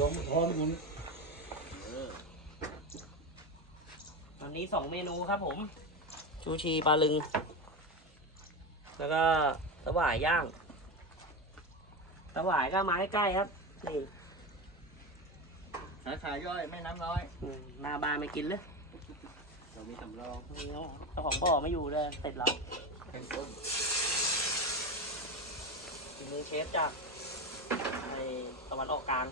ลองพร้อมคุณตอนนี้สองเมนูครับผม ชูชีปลาลึง แล้วก็สวายย่างสวายก็มาใกล้ๆครับ นี่สาขาย่อยแม่น้ำน้อยอืมหน้าบ้านไม่กินเลยเรามีสำรองนี่เนาะเจ้าของบ่อไม่อยู่เลยเสร็จแล้วเป็นต้นทีนี้เชฟจากในตะวันออกกลาง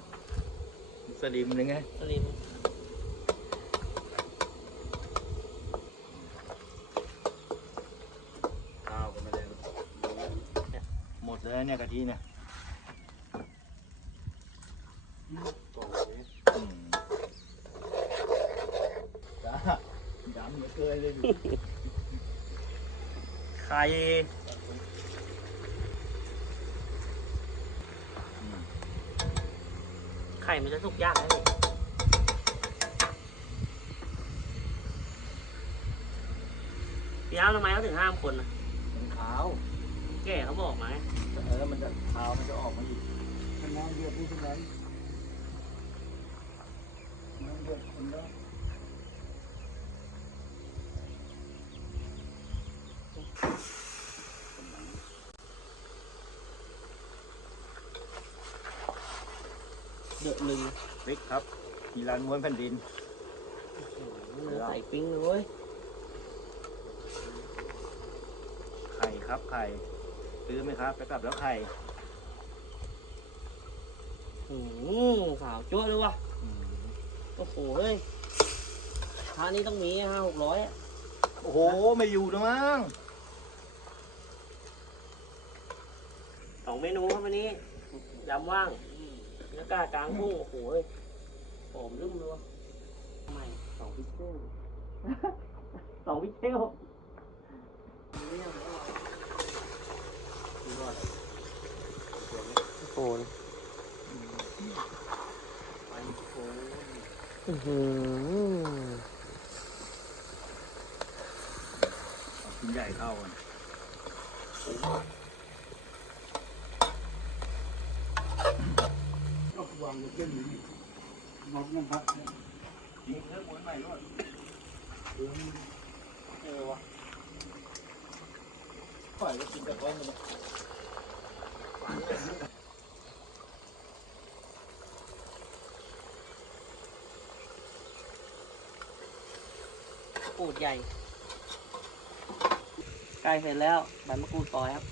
สลิมหนึ่งไง สลิมข้าวก็ไม่ได้หมดเลยเนี่ยกะทิเนี่ยอืมจ้าดำเหลือเกินเลยดิไข่ อืม ไข่มันจะสุกยากนะนี่พี่อ้าวทำไมเขาถึงห้ามคนนะมันขาว แก่เขาบอกมาไงเออ มันจะขาว มันจะออกมาอีกมันน้ำเดือดพูดอะไรน้ำเดือดคนละ เดอะลึงพริกครับมีร้านม้วนแผ่นดินใส่ปิ้งเลยเว้ยไข่ครับไข่ซื้อไหมครับไปกลับแล้วไข่อืมขาวจั่วเลยว่ะอืมโอ้โหเฮ้ยท่านี้ต้องมีห้าหกร้อยอะโอ้โห ไม่อยู่นะมั้งสองเมนูครับวันนี้ยำว่าง เนื้อกล้ากลางกุ้งโอ้โหเฮ้ยหอมลุ่มเลยว่ะทำไมสองพิเศษสองพิเศษโอ้ยอื้อหือเอาชิ้นใหญ่เข้ากันก็ วางอยู่เส้นนี้นอกยังพักเนี่ยยิงเพิ่มม้วนใหม่ด้วยเรื่องเออว่ะปล่อยก็กินแต่ก้อนมันกรูดใหญ่ใกล้เสร็จแล้วใบมะกรูดซอยครับ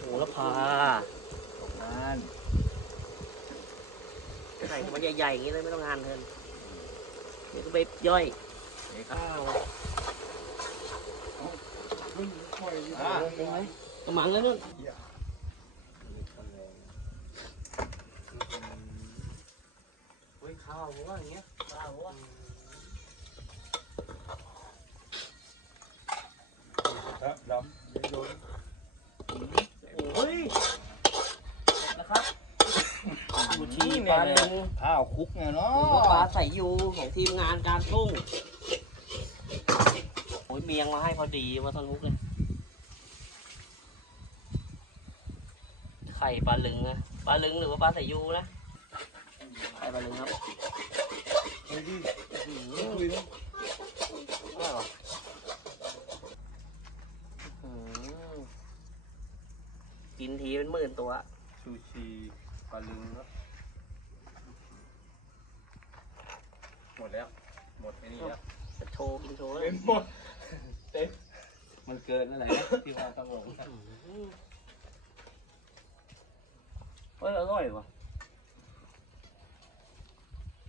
โหระพา งาน ใส่มันใหญ่ๆอย่างนี้เลยไม่ต้องงานเทินเดี๋ยวก็ไปย่อยกครับข้าวกระมังแล้วนู่นเฮ้ยข้าวว่าอย่างเงี้ยข้าวว่าครับดำโอ้ยนะครับดูชี ปเนี่ลายลึงข้าวคลุกเนี่ยเนาหรือว่าปลาะใส่ยูของทีมงานการกุ้งโอ้ยเมียงมาให้พอดีว่าต้นฮุกเลยไข่ปลาลึงนะปลาลึงหรือว่าปลาใส่ยูนะไข่ปลาลึงครับไอ้ที่อืมคุยนะอร่อยว่ะอืมกินทีเป็นหมื่นตัวชูชีปลาลึงครับ หมดแล้ว หมดไอ้นี่แล้วจะโชว์กินโชว์เลยเต็มหมดเต็มมันเกินอะไรนะที่ว่าต้องลงอืมเฮ้ยอร่อยว่ะ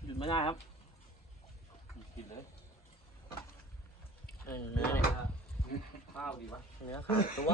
หยุดไม่ได้ครับกินเลยเออเนื้อเนี่ยข้าวดีวะเนื้อขาวตัว